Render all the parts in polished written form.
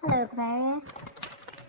Hello Aquarius,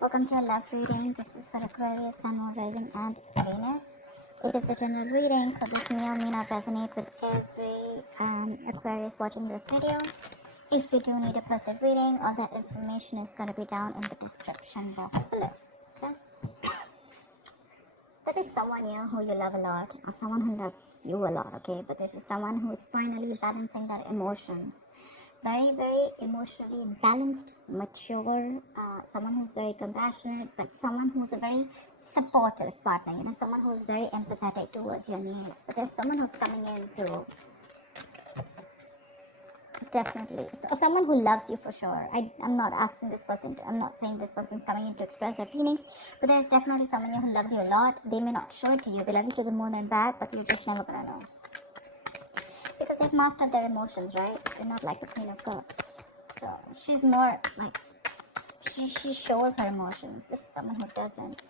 welcome to your love reading. This is for Aquarius, Sun, Moon, Rising and Venus. It is a general reading, so this may or may not resonate with every Aquarius watching this video. If you do need a personal reading, all that information is going to be down in the description box below. Okay? There is someone here who you love a lot, or someone who loves you a lot, okay? But this is someone who is finally balancing their emotions. Very emotionally balanced, mature, someone who's very compassionate, but someone who's a very supportive partner, someone who's very empathetic towards your needs. But there's someone who's coming in to definitely, someone who loves you for sure. I'm not asking this person, I'm not saying this person's coming in to express their feelings, but there's definitely someone here who loves you a lot. They may not show it to you, they love you to the moon and back, but you're just never gonna know. Because they've mastered their emotions, right? They're not like the Queen of Cups. So she's more like, she shows her emotions. This is someone who doesn't.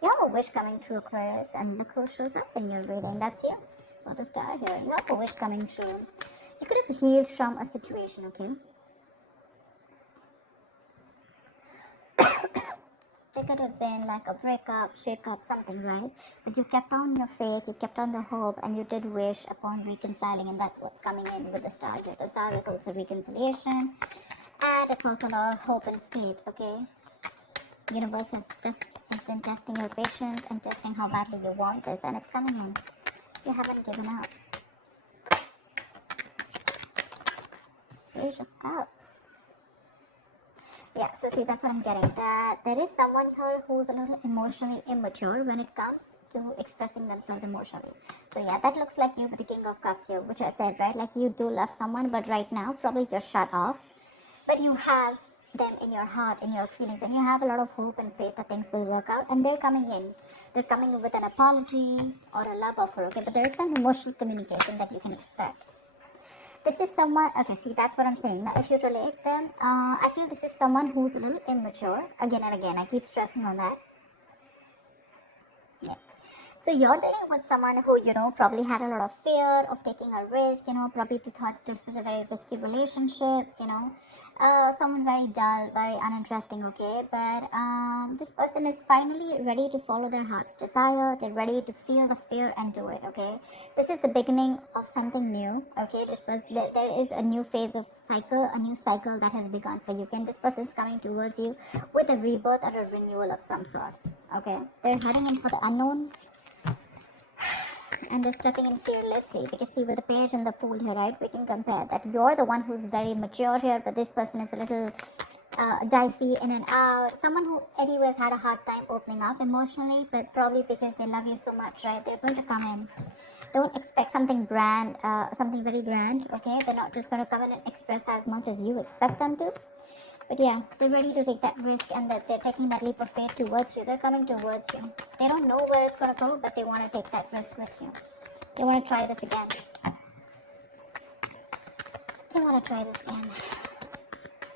You have a wish coming true, Aquarius, and look who shows up in your reading. That's you. For the star here. You have a wish coming true. You could have healed from a situation, okay? It could have been like a breakup, shake-up, something, right? But you kept on your faith, you kept on the hope, and you did wish upon reconciling, and that's what's coming in with the star. The star is also reconciliation, and it's also a lot of hope and faith, okay? The universe has been testing your patience and testing how badly you want this, and it's coming in. You haven't given up. Page of Cups. Yeah, so see, that's what I'm getting. That there is someone here who's a little emotionally immature when it comes to expressing themselves emotionally. So yeah, that looks like you with the King of Cups here, which I said, right? Like you do love someone, but right now probably you're shut off. But you have them in your heart, in your feelings, and you have a lot of hope and faith that things will work out. And they're coming in. They're coming in with an apology or a love offer, okay? But there is some emotional communication that you can expect. This is someone, okay, see, that's what I'm saying. Now, if you relate them, I feel this is someone who's a little immature. Again and again, I keep stressing on that. Yeah. So you're dealing with someone who, probably had a lot of fear of taking a risk, probably thought this was a very risky relationship, someone very dull, very uninteresting, okay? But this person is finally ready to follow their heart's desire. They're ready to feel the fear and do it, okay? This is the beginning of something new, okay? There is a new phase of cycle, a new cycle that has begun for you, and this person is coming towards you with a rebirth or a renewal of some sort, okay? They're heading in for the unknown. And they're stepping in fearlessly, because see, with the page and the fool here, right, we can compare that you're the one who's very mature here, but this person is a little dicey in and out. Someone who anyways had a hard time opening up emotionally, but probably because they love you so much, right, they're going to come in. Don't expect something grand, something very grand, okay? They're not just going to come in and express as much as you expect them to. But yeah, they're ready to take that risk, and that they're taking that leap of faith towards you. They're coming towards you. They don't know where it's going to go, but they want to take that risk with you. They want to try this again. They want to try this again.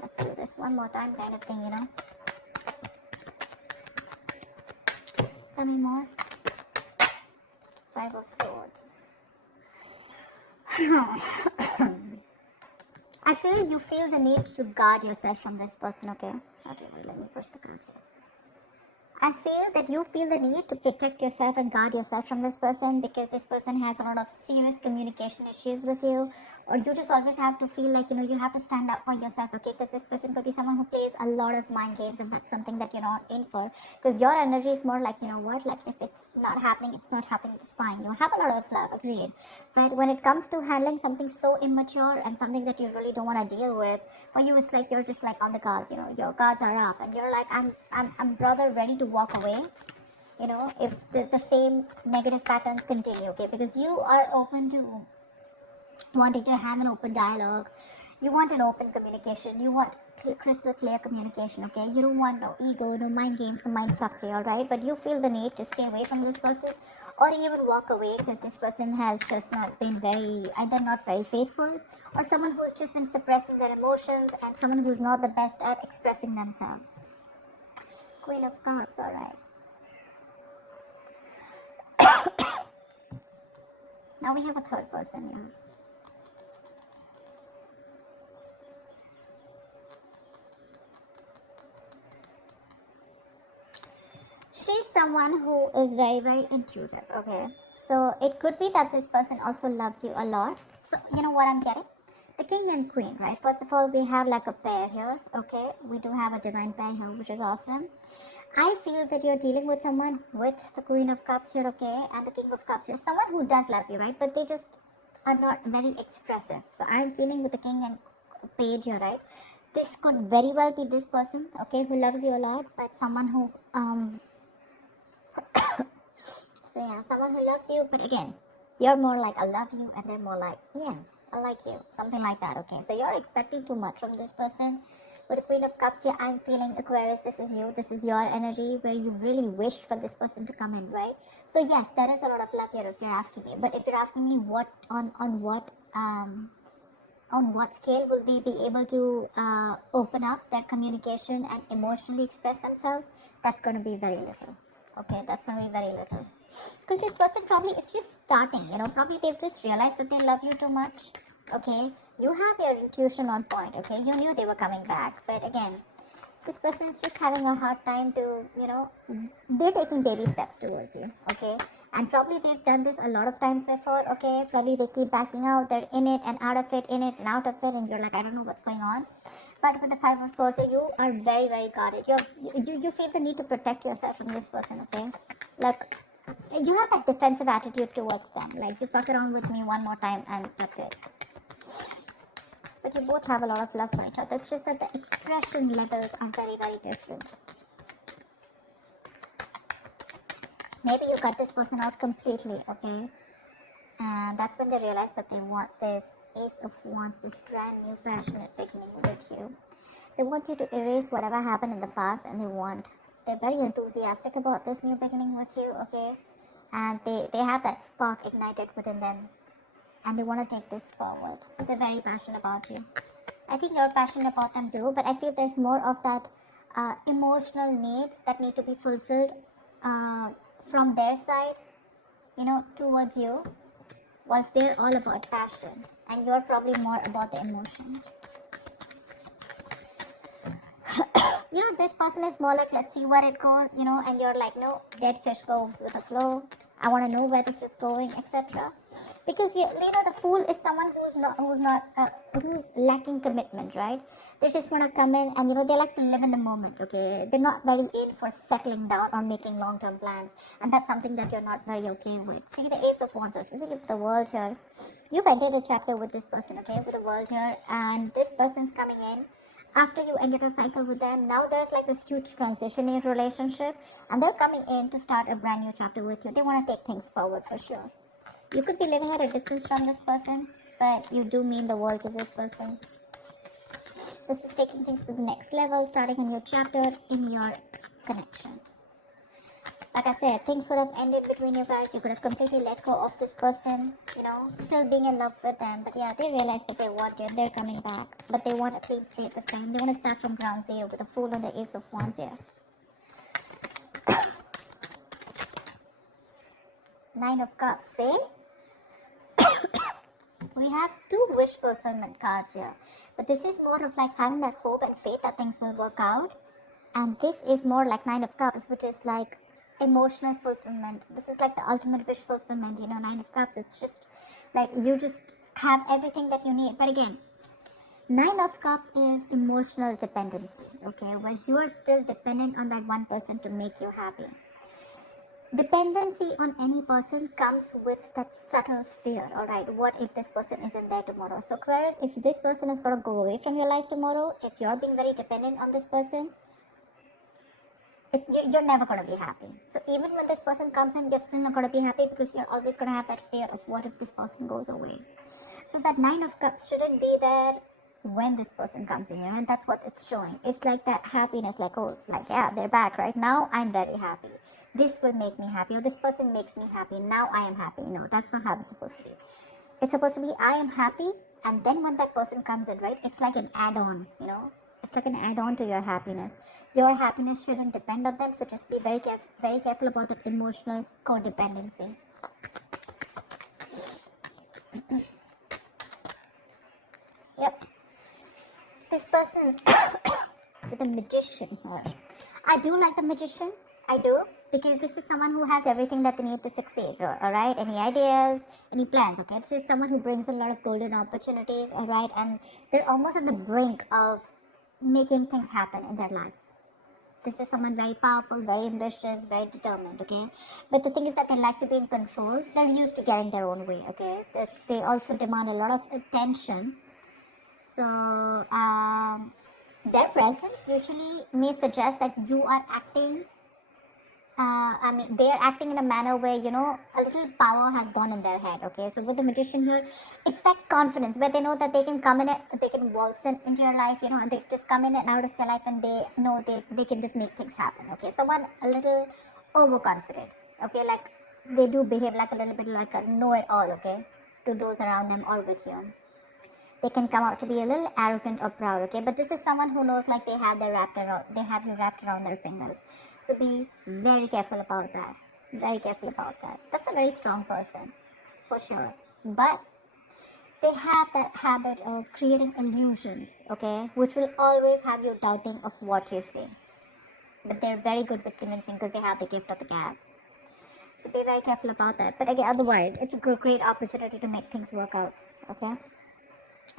Let's do this one more time kind of thing, Tell me more. Five of Swords. I feel you feel the need to guard yourself from this person, okay? Okay, well, let me push the cards here. I feel that you feel the need to protect yourself and guard yourself from this person, because this person has a lot of serious communication issues with you, or you just always have to feel like, you have to stand up for yourself, okay? Because this person could be someone who plays a lot of mind games, and that's something that you're not in for, because your energy is more like, like if it's not happening, it's not happening, it's fine. You have a lot of love, agreed. But when it comes to handling something so immature and something that you really don't want to deal with, for you it's like you're just like on the guards, your guards are up, and you're like, I'm rather ready to walk away, if the same negative patterns continue, okay? Because you are open to wanting to have an open dialogue. You want an open communication. You want crystal clear communication, okay? You don't want no ego, no mind games, no mind fuckery, alright? But you feel the need to stay away from this person, or even walk away, because this person has just not been either not very faithful, or someone who's just been suppressing their emotions, and someone who's not the best at expressing themselves. Queen of Cups, alright. Now we have a third person here. she's someone who is very, very intuitive, okay? So it could be that this person also loves you a lot. So you know what I'm getting? The king and queen, right? First of all, we have like a pair here, okay? We do have a divine pair here, which is awesome. I feel that you're dealing with someone with the queen of cups here, okay? And the king of cups here. Someone who does love you, right? But they just are not very expressive. So I'm feeling with the king and page here, right? This could very well be this person, okay, who loves you a lot, but someone who so yeah, someone who loves you, but again, you're more like I love you, and they're more like, yeah, I like you, something like that, okay? So you're expecting too much from this person. With the Queen of Cups here, I'm feeling Aquarius, this is you, this is your energy where you really wish for this person to come in, right? So yes, there is a lot of love here if you're asking me. But if you're asking me what on what scale will they be able to open up their communication and emotionally express themselves, that's going to be very little. Okay, that's going to be very little. Because this person probably is just starting, probably they've just realized that they love you too much. Okay, you have your intuition on point. Okay, you knew they were coming back, but again, this person is just having a hard time to, they're taking baby steps towards you, okay? And probably they've done this a lot of times before, okay? Probably they keep backing out, they're in it and out of it, in it and out of it, and you're like, I don't know what's going on. But with the Five of Swords, you are very, very guarded. You feel the need to protect yourself from this person, okay? Like, you have that defensive attitude towards them. Like, you fuck around with me one more time and that's it. But you both have a lot of love for each other. It's just that the expression levels are very, very different. Maybe you cut this person out completely, okay? And that's when they realize that they want this Ace of Wands, this brand new passionate beginning with you. They want you to erase whatever happened in the past, and they're very enthusiastic about this new beginning with you, okay? And they have that spark ignited within them, and they want to take this forward. They're very passionate about you. I think you're passionate about them too, but I feel there's more of that emotional needs that need to be fulfilled from their side, towards you, whilst they're all about passion, and you're probably more about the emotions. This person is more like, let's see where it goes, and you're like, no, dead fish goes with the flow. I want to know where this is going, etc. Because the fool is someone who's lacking commitment, right? They just want to come in and they like to live in the moment, okay? They're not very in for settling down or making long-term plans, and that's something that you're not very okay with. See the Ace of Wands, see the World here. You've ended a chapter with this person, okay, with the World here, and this person's coming in. After you ended a cycle with them, now there's like this huge transition in your relationship, and they're coming in to start a brand new chapter with you. They want to take things forward for sure. You could be living at a distance from this person, but you do mean the world to this person. This is taking things to the next level, starting a new chapter in your connection. Like I said, things would have ended between you guys. You could have completely let go of this person, still being in love with them. But yeah, they realized that they want you. They're coming back. But they want a clean slate this time. They want to start from ground zero with the Fool and the Ace of Wands here. Nine of Cups, see? We have two wish fulfillment cards here. But this is more of like having that hope and faith that things will work out. And this is more like Nine of Cups, which is like emotional fulfillment. This is like the ultimate wish fulfillment, Nine of Cups. It's just like you just have everything that you need. But again, Nine of Cups is emotional dependency, okay, where you are still dependent on that one person to make you happy. Dependency on any person comes with that subtle fear. All right, what if this person isn't there tomorrow? So Aquarius, if this person is going to go away from your life tomorrow, if you're being very dependent on this person, you're never going to be happy. So even when this person comes in, you're still not going to be happy because you're always going to have that fear of what if this person goes away. So that Nine of Cups shouldn't be there when this person comes in, and that's what it's showing. It's like that happiness, like, oh, like, yeah, they're back right now. I'm very happy. This will make me happy, or this person makes me happy. Now I am happy. No, that's not how it's supposed to be. It's supposed to be, I am happy, and then when that person comes in, right, it's like an add-on, It's like an add-on to your happiness. Your happiness shouldn't depend on them, so just be very careful about that emotional codependency. Yep. This person with a Magician here. I do like the Magician. I do, because this is someone who has everything that they need to succeed, alright? Any ideas, any plans, okay? This is someone who brings a lot of golden opportunities, alright? And they're almost at the brink of making things happen in their life. This is someone very powerful, very ambitious, very determined, okay? But the thing is that they like to be in control. They're used to getting their own way, okay? They also demand a lot of attention. So, their presence usually may suggest that you are acting they're acting in a manner where, a little power has gone in their head, okay? So with the magician here, it's that confidence where they know that they can come in, they can waltz into your life, and they just come in and out of your life, and they know they can just make things happen, okay? Someone a little overconfident, okay? Like, they do behave like a little bit like a know-it-all, okay? To those around them or with you. They can come out to be a little arrogant or proud, okay? But this is someone who knows like they have you wrapped around their fingers. So be very careful about that. Very careful about that. That's a very strong person, for sure. But they have that habit of creating illusions, okay? Which will always have you doubting of what you see. But they're very good with convincing because they have the gift of the gab. So be very careful about that. But again, otherwise, it's a great opportunity to make things work out, okay?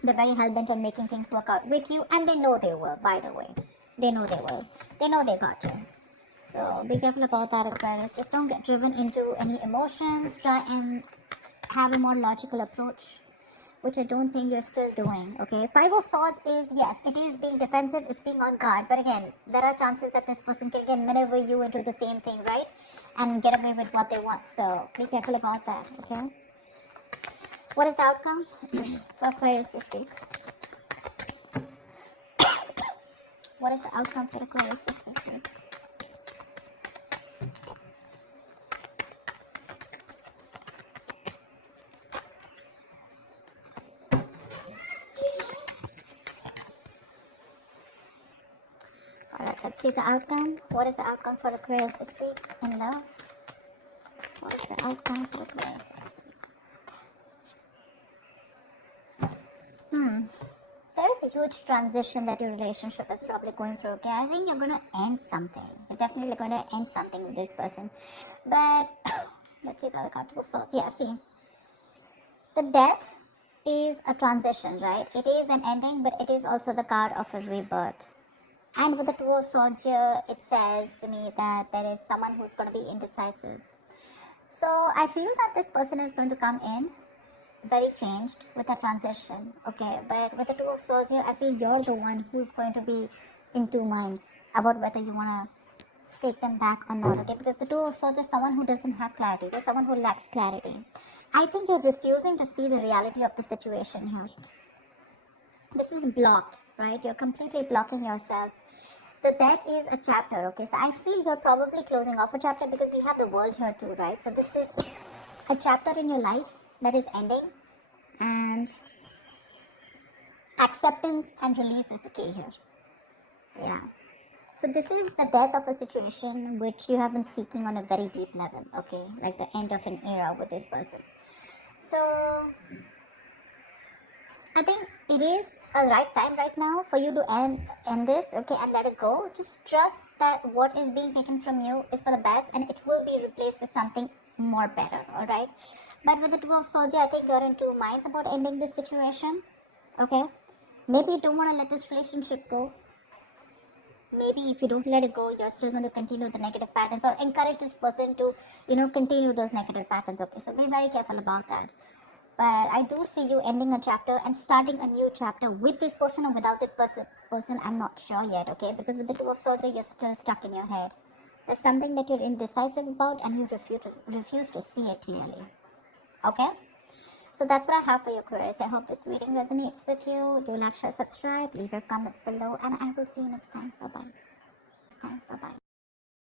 They're very hell-bent on making things work out with you, and they know they will, by the way. They know they will. They know they got you. So be careful about that, Aquarius. Just don't get driven into any emotions. Try and have a more logical approach, which I don't think you're still doing, okay? Five of Swords is, yes, it is being defensive, it's being on guard. But again, there are chances that this person can again maneuver you into the same thing, right? And get away with what they want. So be careful about that, okay? What is the outcome for Aquarius this week? What is the outcome for Aquarius this week, please? Alright, let's see the outcome. What is the outcome for Aquarius this week in love? What is the outcome for Aquarius this week? There is a huge transition that your relationship is probably going through, okay? I think you're going to end something. You're definitely going to end something with this person. But, let's see the other card, Two of Swords. Yeah, see. The death is a transition, right? It is an ending, but it is also the card of a rebirth. And with the Two of Swords here, it says to me that there is someone who's going to be indecisive. So, I feel that this person is going to come in very changed with a transition, okay? But with the Two of Swords here, I feel you're the one who's going to be in two minds about whether you want to take them back or not, okay? Because the Two of Swords is someone who doesn't have clarity. They're someone who lacks clarity. I think you're refusing to see the reality of the situation here. This is blocked, right? You're completely blocking yourself. The death is a chapter, okay? So I feel you're probably closing off a chapter because we have the world here too, right? So this is a chapter in your life that is ending, and acceptance and release is the key here. Yeah. So this is the death of a situation which you have been seeking on a very deep level, okay? Like the end of an era with this person. So I think it is a right time right now for you to end this, okay, and let it go. Just trust that what is being taken from you is for the best, and it will be replaced with something more better, alright? But with the Two of Swords, I think you're in two minds about ending this situation, okay? Maybe you don't want to let this relationship go. Maybe if you don't let it go, you're still going to continue the negative patterns or encourage this person to, continue those negative patterns, okay? So be very careful about that. But I do see you ending a chapter and starting a new chapter with this person or without this person. I'm not sure yet, okay? Because with the Two of Swords, you're still stuck in your head. There's something that you're indecisive about and you refuse to see it clearly. Okay? So that's what I have for you, Aquarius. I hope this reading resonates with you. Do like, share, subscribe, leave your comments below, and I will see you next time. Bye-bye.